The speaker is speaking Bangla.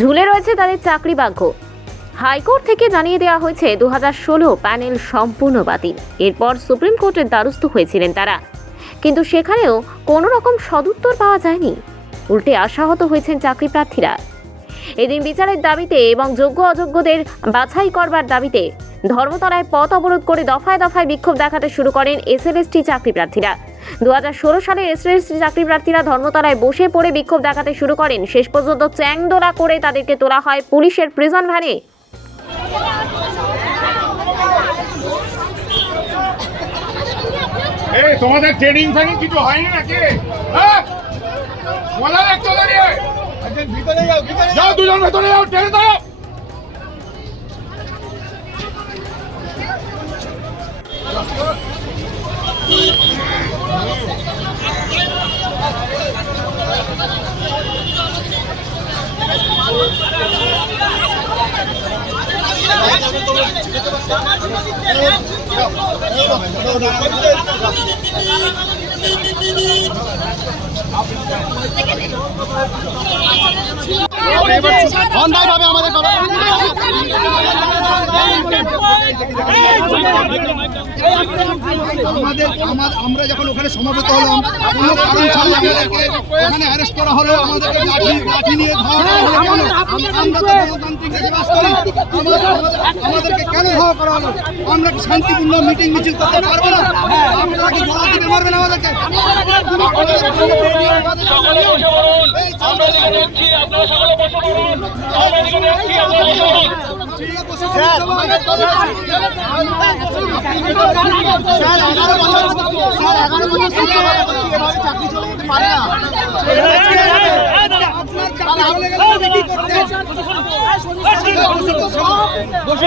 ঝুলে রয়েছে তাদের চাকরি ভাগ্য। হাইকোর্ট থেকে জানিয়ে দেওয়া হয়েছে 2016 প্যানেল সম্পূর্ণ বাতিল। এরপর সুপ্রিম কোর্টের দ্বারস্থ হয়েছিলেন তারা, কিন্তু সেখানেও কোনো রকম সদুত্তর পাওয়া যায়নি। উল্টে আশাহত হয়েছেন চাকরি প্রার্থীরা। এদিন বিচারের দাবিতে এবং যোগ্য অযোগ্যদের বাছাই করবার দাবিতে ধর্মতলায় পথ অবরোধ করে দফায় দফায় বিক্ষোভ দেখাতে শুরু করেন এসএলএসটি চাকরি প্রার্থীরা। 2016 সালে এসএলএসটি চাকরি প্রার্থীরা ধর্মতলায় বসে পড়ে বিক্ষোভ দেখাতে শুরু করেন। শেষ পর্যন্ত চ্যাংদোলা করে তাদেরকে তোলা হয় পুলিশের প্রিজন ভ্যানে। তোমাদের ট্রেনিং ফ্যানিং কিছু হয়নি নাকি? হ্যাঁ, বলা একটু দাঁড়িয়ে ভিতরে যাও, দুজন ভেতরে যাও, টেনে দাও। আমরা যখন ওখানে সমাবেত হলাম, কোনো কারণ ছাড়াই আমাদেরকে ওখানে অ্যারেস্ট করা হলো, আমাদেরকে লাঠি নিয়ে ধাওয়া করা হলো। কেন? আমরা তো গণতান্ত্রিক দেশে বাস করি, আমাদেরকে কেন ধাওয়া করা হলো? আমরা কি শান্তিপূর্ণ মিটিং মিছিল করতে পারবো না? আপনারা কি গলা টিপে মারবেন আমাদেরকে? বসে